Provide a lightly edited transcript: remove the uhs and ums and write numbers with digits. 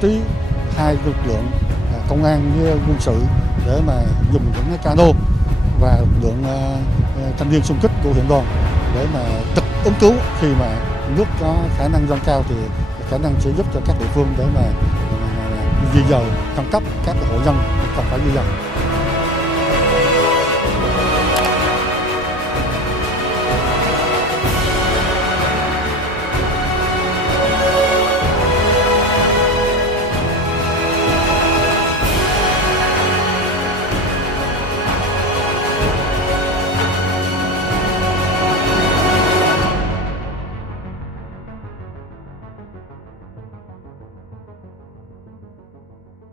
trí hai lực lượng công an với quân sự để mà dùng những cái cano và lực lượng thanh niên xung kích của huyện đoàn để mà trực ứng cứu khi mà nước có khả năng dâng cao, thì khả năng sẽ giúp cho các địa phương để mà di dời khẩn cấp các hộ dân cần phải di dời.